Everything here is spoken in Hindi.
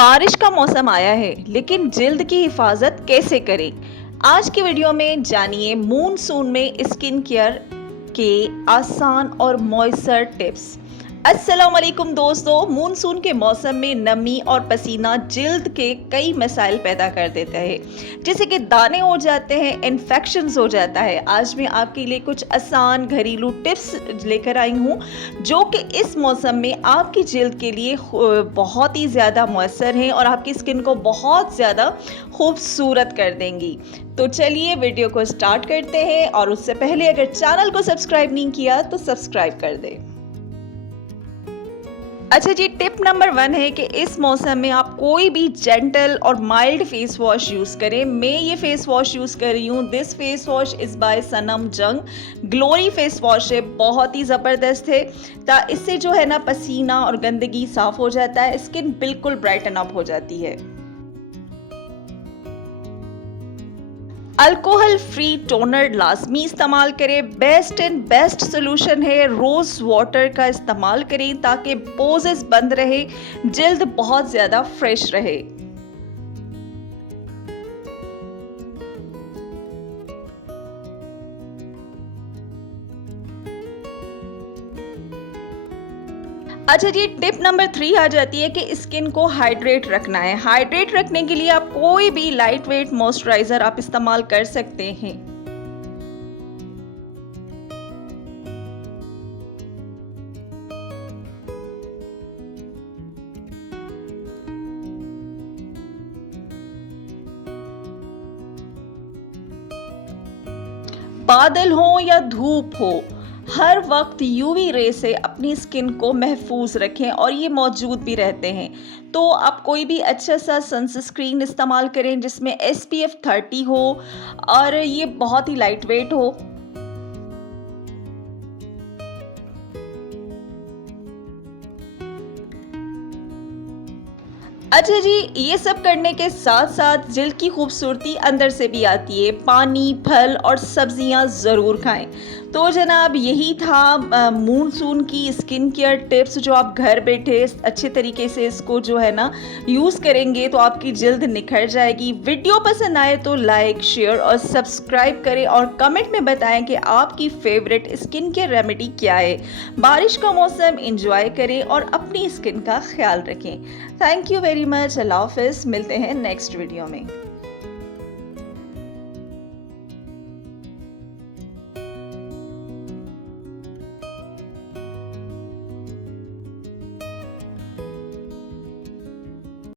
बारिश का मौसम आया है, लेकिन जिल्द की हिफाजत कैसे करें? आज की वीडियो में जानिए मूनसून में स्किन केयर के आसान और मॉइस्चर टिप्स। अस्सलाम वालेकुम दोस्तों, मूनसून के मौसम में नमी और पसीना जिल्द के कई मसाइल पैदा कर देता है, जैसे कि दाने हो जाते हैं, इन्फेक्शंस हो जाता है। आज मैं आपके लिए कुछ आसान घरेलू टिप्स लेकर आई हूँ जो कि इस मौसम में आपकी जिल्द के लिए बहुत ही ज़्यादा मौसर हैं और आपकी स्किन को बहुत ज़्यादा खूबसूरत कर देंगी। तो चलिए वीडियो को स्टार्ट करते हैं, और उससे पहले अगर चैनल को सब्सक्राइब नहीं किया तो सब्सक्राइब कर दें। अच्छा जी, टिप नंबर 1 है कि इस मौसम में आप कोई भी जेंटल और माइल्ड फेस वॉश यूज़ करें। मैं ये फेस वॉश यूज़ कर रही हूँ। This face wash is by Sanam Jung. Glory face wash है, बहुत ही ज़बरदस्त है। इससे जो है ना पसीना और गंदगी साफ़ हो जाता है, स्किन बिल्कुल ब्राइटन अप हो जाती है। अल्कोहल फ्री टोनर लाजमी इस्तेमाल करें। बेस्ट एंड बेस्ट सोल्यूशन है रोज़ वाटर का इस्तेमाल करें ताकि पोजेस बंद रहे, जल्द बहुत ज़्यादा फ्रेश रहे। अच्छा जी, टिप नंबर 3 आ जाती है कि स्किन को हाइड्रेट रखना है। हाइड्रेट रखने के लिए आप कोई भी लाइट वेट मॉइस्चराइजर आप इस्तेमाल कर सकते हैं। बादल हो या धूप हो, हर वक्त यूवी रे से अपनी स्किन को महफूज रखें, और ये मौजूद भी रहते हैं। तो आप कोई भी अच्छा सा सनस्क्रीन इस्तेमाल करें जिसमें SPF 30 हो और ये बहुत ही लाइट वेट हो। अच्छा जी, ये सब करने के साथ साथ जिल्द की खूबसूरती अंदर से भी आती है। पानी, फल और सब्जियां ज़रूर खाएं। तो जनाब, यही था मूनसून की स्किन केयर टिप्स जो आप घर बैठे अच्छे तरीके से इसको जो है ना यूज़ करेंगे तो आपकी जिल्द निखर जाएगी। वीडियो पसंद आए तो लाइक, शेयर और सब्सक्राइब करें, और कमेंट में बताएं कि आपकी फेवरेट स्किन केयर रेमेडी क्या है। बारिश का मौसम एंजॉय करें और अपनी स्किन का ख्याल रखें। Thank you very much. अल्लाह हाफ़िज़। मिलते हैं नेक्स्ट वीडियो में।